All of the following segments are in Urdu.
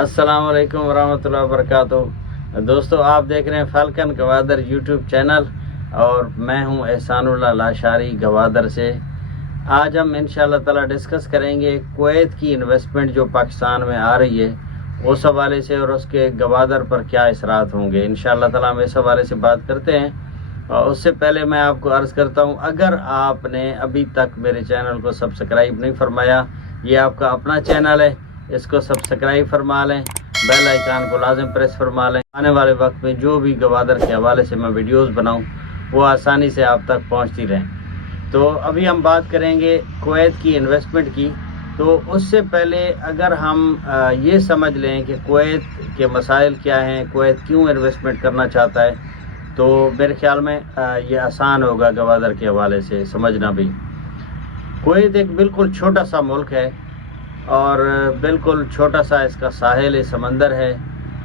السلام علیکم ورحمۃ اللہ وبرکاتہ۔ دوستو، آپ دیکھ رہے ہیں فالکن گوادر یوٹیوب چینل اور میں ہوں احسان اللہ لاشاری گوادر سے۔ آج ہم انشاءاللہ تعالی ڈسکس کریں گے کویت کی انویسٹمنٹ جو پاکستان میں آ رہی ہے اس حوالے سے اور اس کے گوادر پر کیا اثرات ہوں گے۔ انشاءاللہ تعالی ہم اس حوالے سے بات کرتے ہیں، اور اس سے پہلے میں آپ کو عرض کرتا ہوں، اگر آپ نے ابھی تک میرے چینل کو سبسکرائب نہیں فرمایا، یہ آپ کا اپنا چینل ہے، اس کو سبسکرائب فرما لیں، بیل آئیکن کو لازم پریس فرما لیں۔ آنے والے وقت میں جو بھی گوادر کے حوالے سے میں ویڈیوز بناؤں وہ آسانی سے آپ تک پہنچتی رہیں۔ تو ابھی ہم بات کریں گے کویت کی انویسٹمنٹ کی۔ تو اس سے پہلے اگر ہم یہ سمجھ لیں کہ کویت کے مسائل کیا ہیں، کویت کیوں انویسٹمنٹ کرنا چاہتا ہے، تو میرے خیال میں یہ آسان ہوگا گوادر کے حوالے سے سمجھنا بھی۔ کویت ایک بالکل چھوٹا سا ملک ہے اور بالکل چھوٹا سا اس کا ساحل سمندر ہے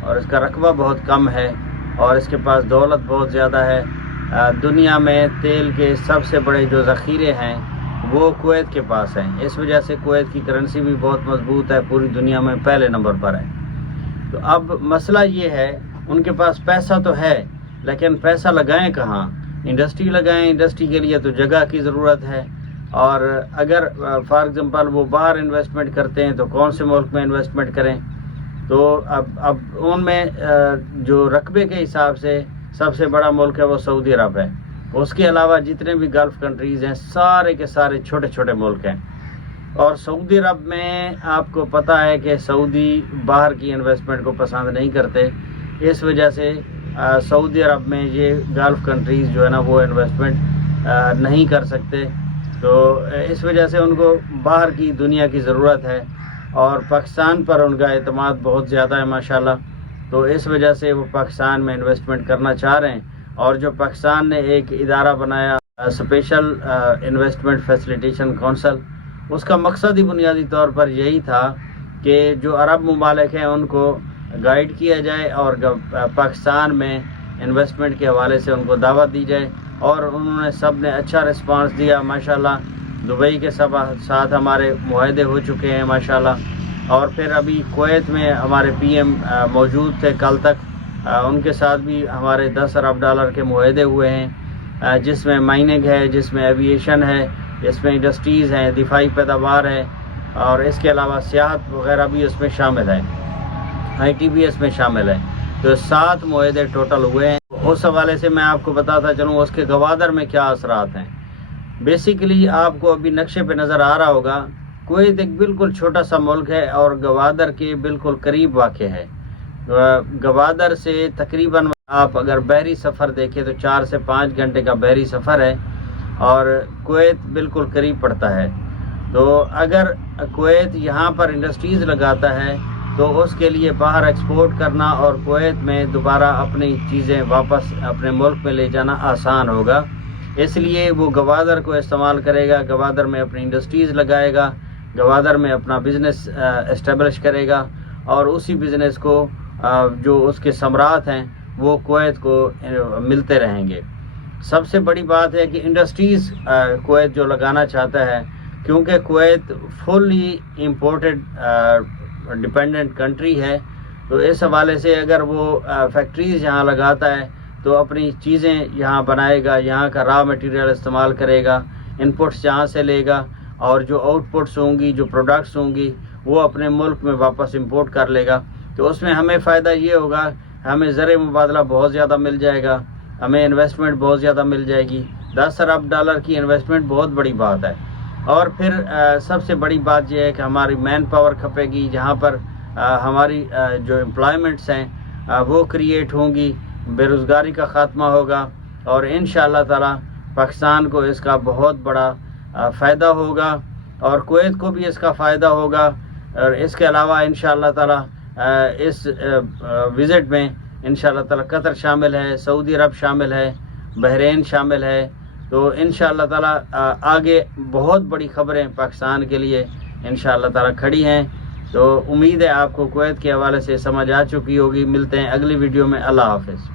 اور اس کا رقبہ بہت کم ہے اور اس کے پاس دولت بہت زیادہ ہے۔ دنیا میں تیل کے سب سے بڑے جو ذخیرے ہیں وہ کویت کے پاس ہیں، اس وجہ سے کویت کی کرنسی بھی بہت مضبوط ہے، پوری دنیا میں پہلے نمبر پر ہے۔ تو اب مسئلہ یہ ہے، ان کے پاس پیسہ تو ہے لیکن پیسہ لگائیں کہاں؟ انڈسٹری لگائیں، انڈسٹری کے لیے تو جگہ کی ضرورت ہے، اور اگر فار ایگزامپل وہ باہر انویسٹمنٹ کرتے ہیں تو کون سے ملک میں انویسٹمنٹ کریں؟ تو اب ان میں جو رقبے کے حساب سے سب سے بڑا ملک ہے وہ سعودی عرب ہے۔ اس کے علاوہ جتنے بھی گلف کنٹریز ہیں سارے کے سارے چھوٹے چھوٹے ملک ہیں، اور سعودی عرب میں آپ کو پتہ ہے کہ سعودی باہر کی انویسٹمنٹ کو پسند نہیں کرتے، اس وجہ سے سعودی عرب میں یہ گلف کنٹریز جو ہے نا وہ انویسٹمنٹ نہیں کر سکتے۔ تو اس وجہ سے ان کو باہر کی دنیا کی ضرورت ہے، اور پاکستان پر ان کا اعتماد بہت زیادہ ہے ماشاءاللہ، تو اس وجہ سے وہ پاکستان میں انویسٹمنٹ کرنا چاہ رہے ہیں۔ اور جو پاکستان نے ایک ادارہ بنایا اسپیشل انویسٹمنٹ فیسیلیٹیشن کونسل، اس کا مقصد ہی بنیادی طور پر یہی تھا کہ جو عرب ممالک ہیں ان کو گائیڈ کیا جائے اور پاکستان میں انویسٹمنٹ کے حوالے سے ان کو دعوت دی جائے، اور انہوں نے سب نے اچھا رسپانس دیا ماشاءاللہ۔ دبئی کے ساتھ ہمارے معاہدے ہو چکے ہیں ماشاءاللہ، اور پھر ابھی کویت میں ہمارے پی ایم موجود تھے کل تک، ان کے ساتھ بھی ہمارے 10 ارب ڈالر کے معاہدے ہوئے ہیں، جس میں مائننگ ہے، جس میں ایویشن ہے، جس میں انڈسٹریز ہیں، دفاعی پیداوار ہے، اور اس کے علاوہ سیاحت وغیرہ بھی اس میں شامل ہے، آئی ٹی بھی اس میں شامل ہے۔ تو 7 معاہدے ٹوٹل ہوئے ہیں۔ اس حوالے سے میں آپ کو بتاتا چلوں اس کے گوادر میں کیا اثرات ہیں۔ بیسیکلی آپ کو ابھی نقشے پہ نظر آ رہا ہوگا، کویت ایک بالکل چھوٹا سا ملک ہے اور گوادر کے بالکل قریب واقع ہے۔ گوادر سے تقریباً آپ اگر بحری سفر دیکھیں تو 4 سے 5 گھنٹے کا بحری سفر ہے، اور کویت بالکل قریب پڑتا ہے۔ تو اگر کویت یہاں پر انڈسٹریز لگاتا ہے تو اس کے لیے باہر ایکسپورٹ کرنا اور کویت میں دوبارہ اپنی چیزیں واپس اپنے ملک میں لے جانا آسان ہوگا، اس لیے وہ گوادر کو استعمال کرے گا، گوادر میں اپنی انڈسٹریز لگائے گا، گوادر میں اپنا بزنس اسٹیبلش کرے گا، اور اسی بزنس کو جو اس کے ثمرات ہیں وہ کویت کو ملتے رہیں گے۔ سب سے بڑی بات ہے کہ انڈسٹریز کویت جو لگانا چاہتا ہے، کیونکہ کویت فلی امپورٹڈ ڈیپینڈنٹ کنٹری ہے، تو اس حوالے سے اگر وہ فیکٹریز یہاں لگاتا ہے تو اپنی چیزیں یہاں بنائے گا، یہاں کا را مٹیریل استعمال کرے گا، ان پٹس یہاں سے لے گا، اور جو آؤٹ پٹس ہوں گی، جو پروڈکٹس ہوں گی، وہ اپنے ملک میں واپس امپورٹ کر لے گا۔ تو اس میں ہمیں فائدہ یہ ہوگا، ہمیں زر مبادلہ بہت زیادہ مل جائے گا، ہمیں انویسٹمنٹ بہت زیادہ مل جائے گی۔ 10 ارب ڈالر کی انویسٹمنٹ بہت بڑی بات ہے، اور پھر سب سے بڑی بات یہ ہے کہ ہماری مین پاور کھپے گی، جہاں پر ہماری جو امپلائمنٹس ہیں وہ کریٹ ہوں گی، بے روزگاری کا خاتمہ ہوگا، اور انشاءاللہ تعالی پاکستان کو اس کا بہت بڑا فائدہ ہوگا، اور کویت کو بھی اس کا فائدہ ہوگا۔ اور اس کے علاوہ انشاءاللہ تعالی اس وزٹ میں انشاءاللہ تعالی قطر شامل ہے، سعودی عرب شامل ہے، بحرین شامل ہے۔ تو انشاءاللہ تعالی آگے بہت بڑی خبریں پاکستان کے لیے انشاءاللہ تعالی کھڑی ہیں۔ تو امید ہے آپ کو کویت کے حوالے سے سمجھ آ چکی ہوگی۔ ملتے ہیں اگلی ویڈیو میں۔ اللہ حافظ۔